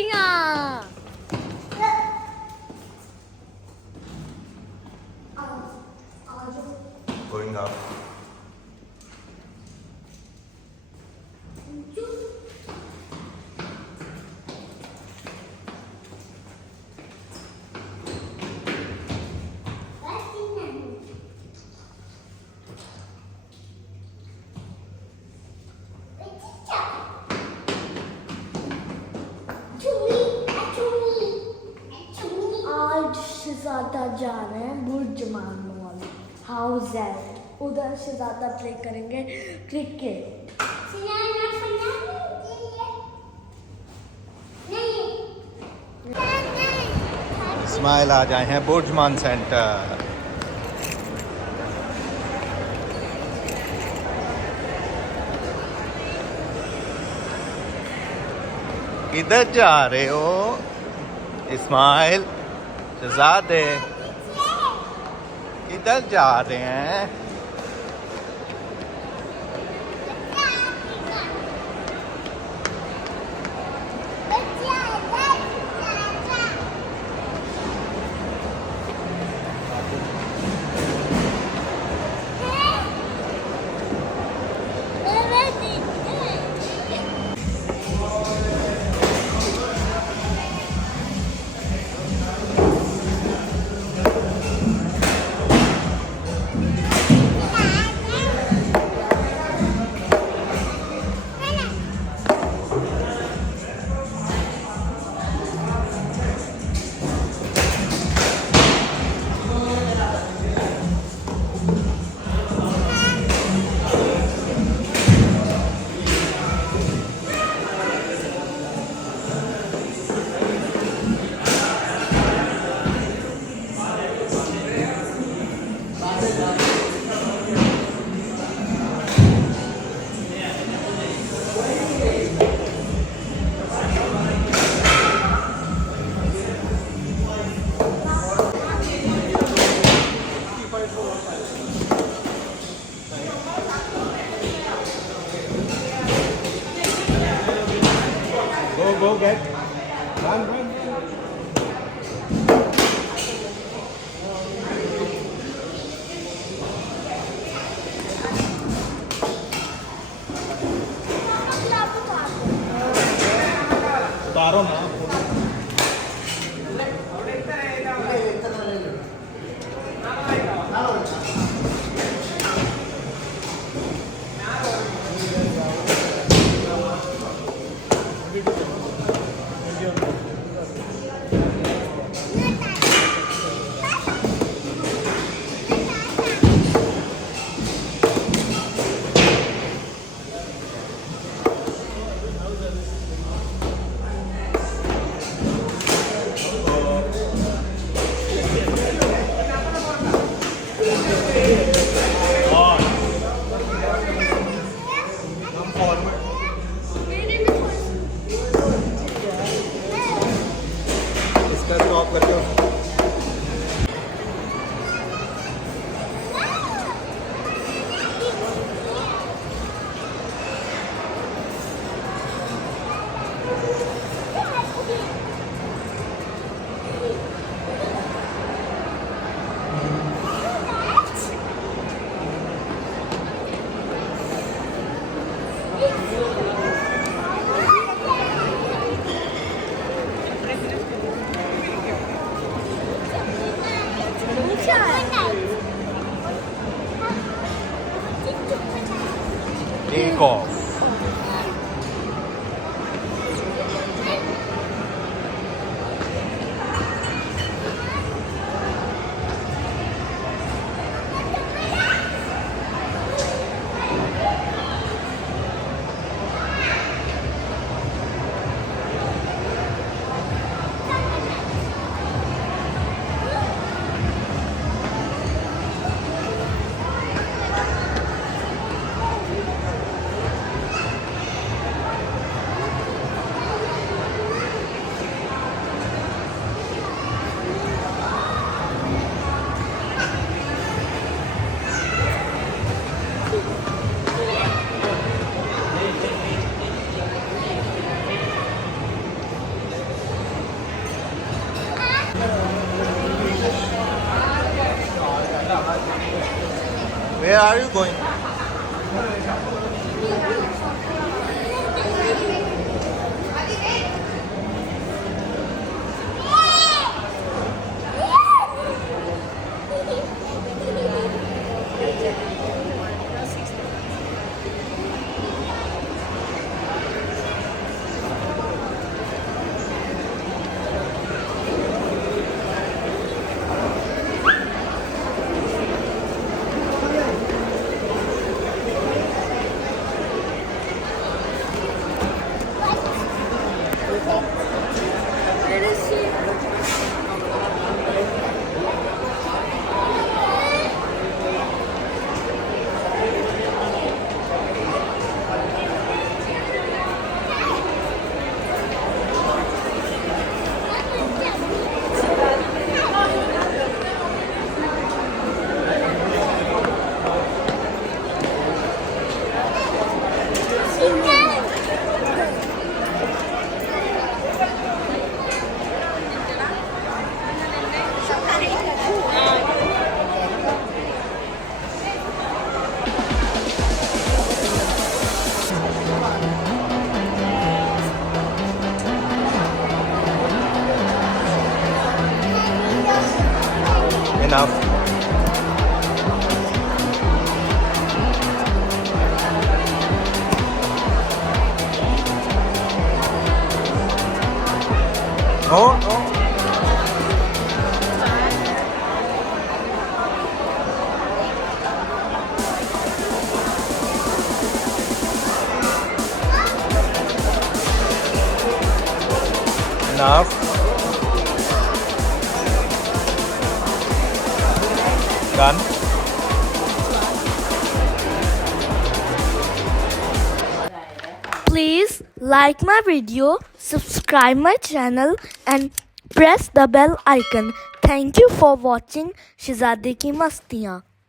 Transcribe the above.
Batinha! Going up. आज शहजादा जा रहे हैं बुर्ज मारने वाले हाउस है उधर शहजादा प्ले करेंगे क्रिकेट। इस्माइल आ जाए हैं बुर्जमान सेंटर। किधर जा रहे हो इस्माइल शहजादे? किधर जा रहे हैं? Go get run. उतारो ना। इसका स्टॉप करके take off. Where are you going? Where is she? Enough. No, no. Enough. Done. Please like my video, subscribe my channel and press the bell icon. Thank you for watching Shehzade Ki Mastiyan.